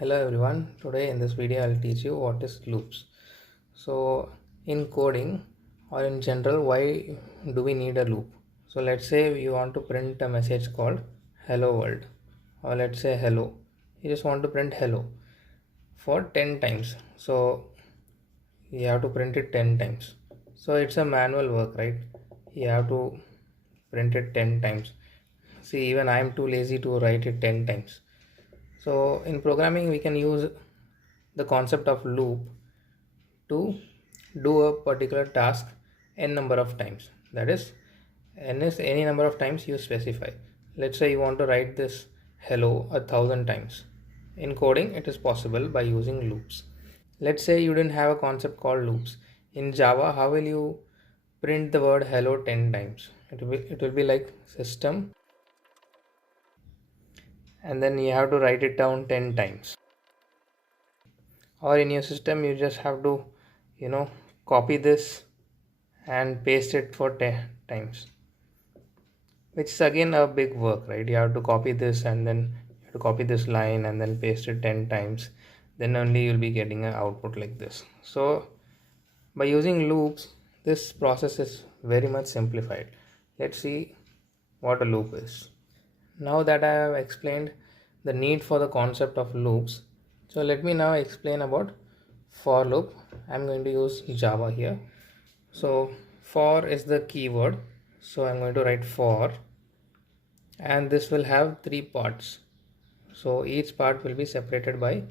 Hello everyone, today in this video I'll teach you what is loops. So in coding or in general, why do we need a loop? So let's say you want to print a message called hello world, or let's say hello. You just want to print hello for 10 times. So you have to print it 10 times. So it's a manual work, right? You have to print it 10 times. See, even I am too lazy to write it 10 times. So in programming we can use the concept of loop to do a particular task n number of times. That is, n is any number of times you specify. Let's say you want to write this hello 1,000 times. In coding it is possible by using loops. Let's say you didn't have a concept called loops. In Java, how will you print the word hello 10 times? It will be like system, and then you have to write it down 10 times. Or in your system you just have to copy this and paste it for 10 times, which is again a big work, right? You have to copy this and then you have to copy this line and then paste it 10 times, then only you'll be getting an output like this. So by using loops, this process is very much simplified. Let's see what a loop is. Now that I have explained the need for the concept of loops, so let me now explain about for loop. I'm going to use Java here. So for is the keyword, so I'm going to write for, and this will have three parts. So each part will be separated by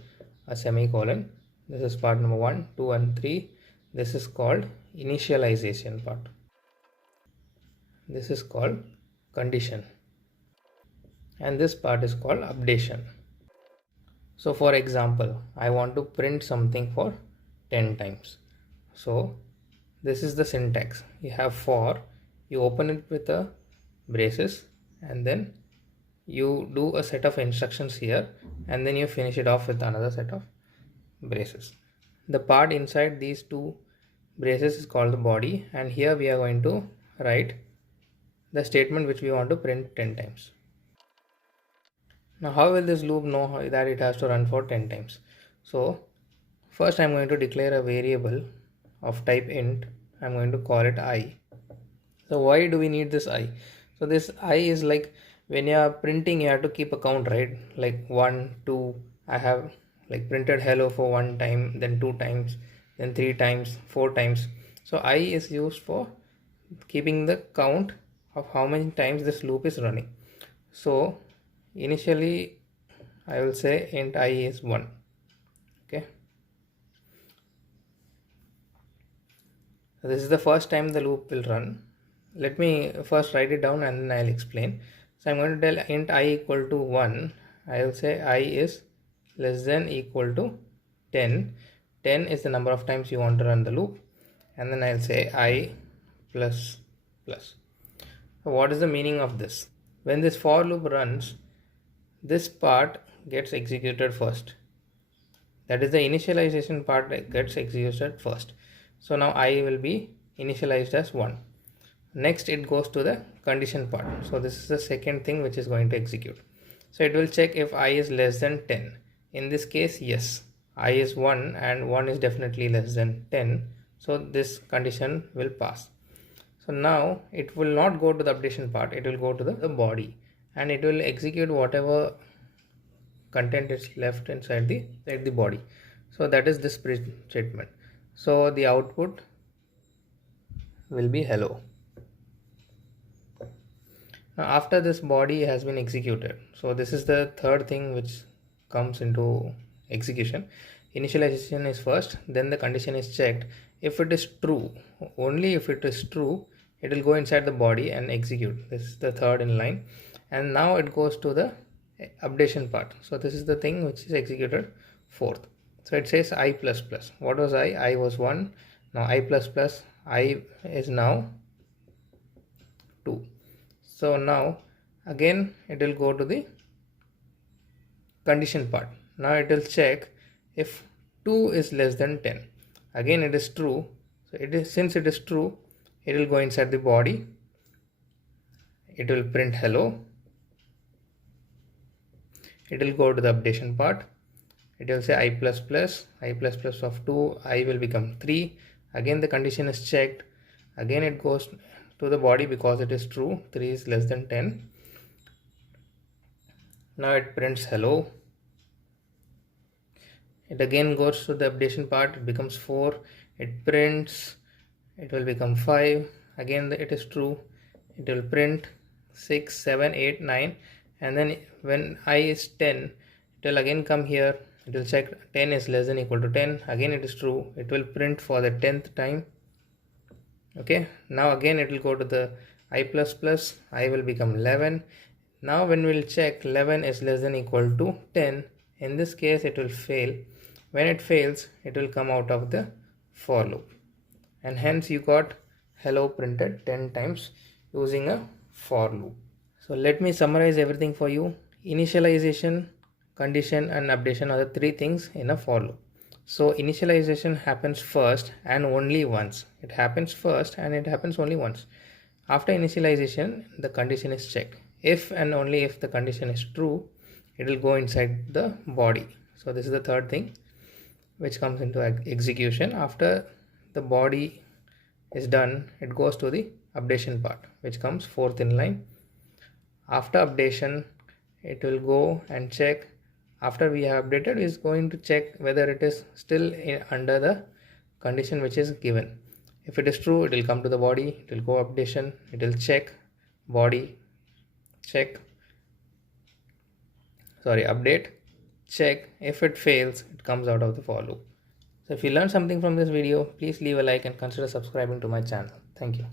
a semicolon. This is part number 1, 2 and 3. This is called initialization part. This is called condition, and this part is called updation. So for example, I want to print something for 10 times. So this is the syntax. You have for, you open it with a braces, and then you do a set of instructions here, and then you finish it off with another set of braces. The part inside these two braces is called the body, and here we are going to write the statement which we want to print 10 times. Now how will this loop know that it has to run for 10 times? So first I'm going to declare a variable of type int. I'm going to call it I. So why do we need this I? So this I is like when you are printing, you have to keep a count, right? Like 1, 2, I have like printed hello for 1 time, then 2 times, then 3 times, 4 times. So I is used for keeping the count of how many times this loop is running. So initially I will say int I is 1. Okay, so this is the first time the loop will run. Let me first write it down and then I'll explain. So I'm going to tell int I equal to 1. I will say I is less than equal to 10. 10 is the number of times you want to run the loop, and then I'll say I plus plus. So what is the meaning of this? When this for loop runs, this part gets executed first. That is, the initialization part gets executed first. So now I will be initialized as 1. Next it goes to the condition part. So this is the second thing which is going to execute. So it will check if I is less than 10. In this case, yes, I is 1 and 1 is definitely less than 10. So this condition will pass. So now it will not go to the updation part, it will go to the body, and it will execute whatever content is left inside the body. So that is this print statement. So the output will be hello. Now after this body has been executed, so this is the third thing which comes into execution. Initialization is first, then the condition is checked. If it is true, only if it is true, it will go inside the body and execute. This is the third in line, and now it goes to the updation part. So this is the thing which is executed fourth. So it says I plus plus. What was I? I was 1. Now I plus plus, I is now 2. So now again it will go to the condition part. Now it will check if 2 is less than 10. Again it is true. So it is, since it is true, it will go inside the body. It will print hello. It will go to the updation part, it will say I plus plus, I plus plus of 2, I will become 3. Again the condition is checked. Again it goes to the body because it is true, 3 is less than 10. Now it prints hello. It again goes to the updation part, it becomes 4. It prints, it will become 5. Again it is true, it will print 6, 7, 8, 9. And then when I is 10, it will again come here, it will check 10 is less than equal to 10. Again it is true, it will print for the 10th time. Okay, now again it will go to the I plus plus, I will become 11. Now when we'll check 11 is less than equal to 10, in this case it will fail. When it fails, it will come out of the for loop, and hence you got hello printed 10 times using a for loop. So let me summarize everything for you. Initialization, condition and updation are the three things in a for loop. So initialization happens first and only once. It happens first and it happens only once. After initialization, the condition is checked. If and only if the condition is true, it will go inside the body. So this is the third thing which comes into execution. After the body is done, it goes to the updation part, which comes fourth in line. After updation, it will go and check. After we have updated, it is going to check whether it is still under the condition which is given. If it is true, it will come to the body, it will go updation, it will check body, check, update, check. If it fails, it comes out of the for loop. So if you learned something from this video, please leave a like and consider subscribing to my channel. Thank you.